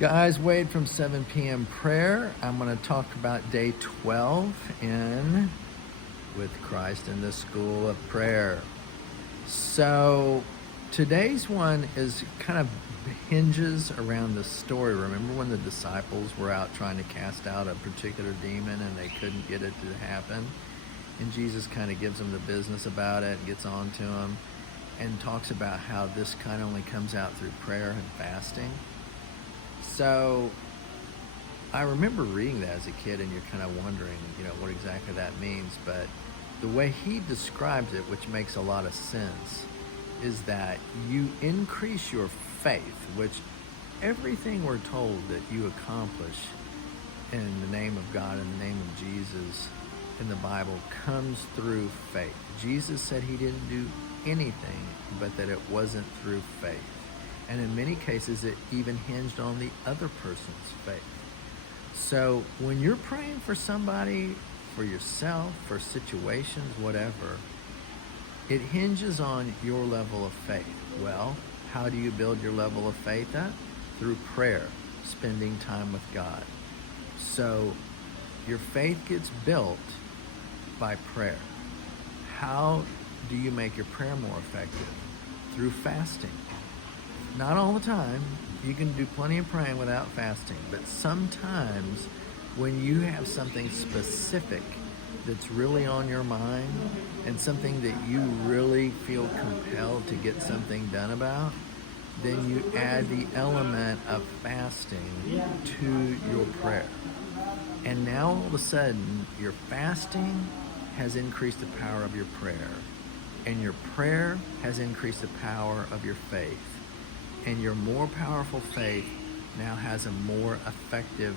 Guys, Wade from 7 p.m. prayer. I'm going to talk about day 12 in With Christ in the School of Prayer. So today's one is kind of hinges around the story. Remember when the disciples were out trying to cast out a particular demon and they couldn't get it to happen? And Jesus kind of gives them the business about it, gets on to them, and talks about how this kind of only comes out through prayer and fasting. So I remember reading that as a kid, and you're kind of wondering, what exactly that means. But the way he describes it, which makes a lot of sense, is that you increase your faith, which everything we're told that you accomplish in the name of God, in the name of Jesus, in the Bible, comes through faith. Jesus said he didn't do anything, but that it wasn't through faith. And in many cases, it even hinged on the other person's faith. So when you're praying for somebody, for yourself, for situations, whatever, it hinges on your level of faith. Well, how do you build your level of faith up? Through prayer, spending time with God. So your faith gets built by prayer. How do you make your prayer more effective? Through fasting. Not all the time. You can do plenty of praying without fasting, but sometimes when you have something specific that's really on your mind and something that you really feel compelled to get something done about, then you add the element of fasting to your prayer. And now all of a sudden, your fasting has increased the power of your prayer, and your prayer has increased the power of your faith. And your more powerful faith now has a more effective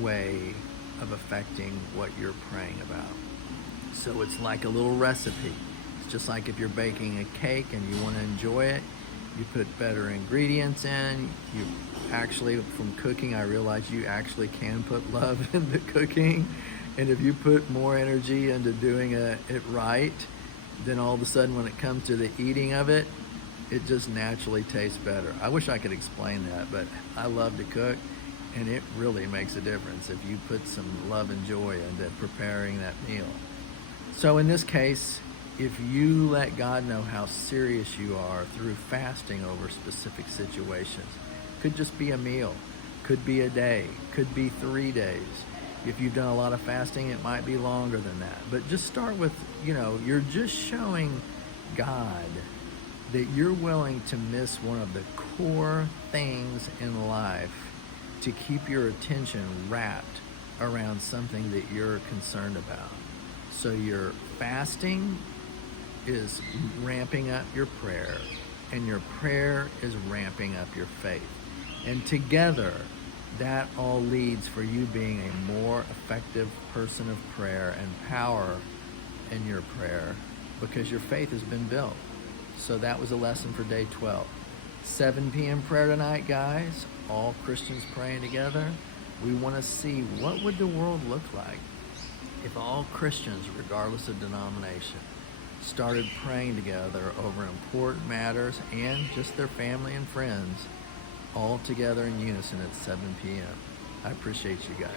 way of affecting what you're praying about. So it's like a little recipe. It's just like if you're baking a cake and you want to enjoy it, you put better ingredients in. You actually, from cooking, I realized you actually can put love into cooking. And if you put more energy into doing it right, then all of a sudden when it comes to the eating of it, it just naturally tastes better. I wish I could explain that, but I love to cook, and it really makes a difference if you put some love and joy into preparing that meal. So in this case, if you let God know how serious you are through fasting over specific situations, could just be a meal, could be a day, could be 3 days. If you've done a lot of fasting, it might be longer than that. But just start with, you're just showing God that you're willing to miss one of the core things in life to keep your attention wrapped around something that you're concerned about. So your fasting is ramping up your prayer, and your prayer is ramping up your faith. And together, that all leads for you being a more effective person of prayer and power in your prayer because your faith has been built. So that was a lesson for day 12. 7 p.m. prayer tonight, guys. All Christians praying together. We want to see what would the world look like if all Christians, regardless of denomination, started praying together over important matters and just their family and friends, all together in unison at 7 p.m. I appreciate you guys.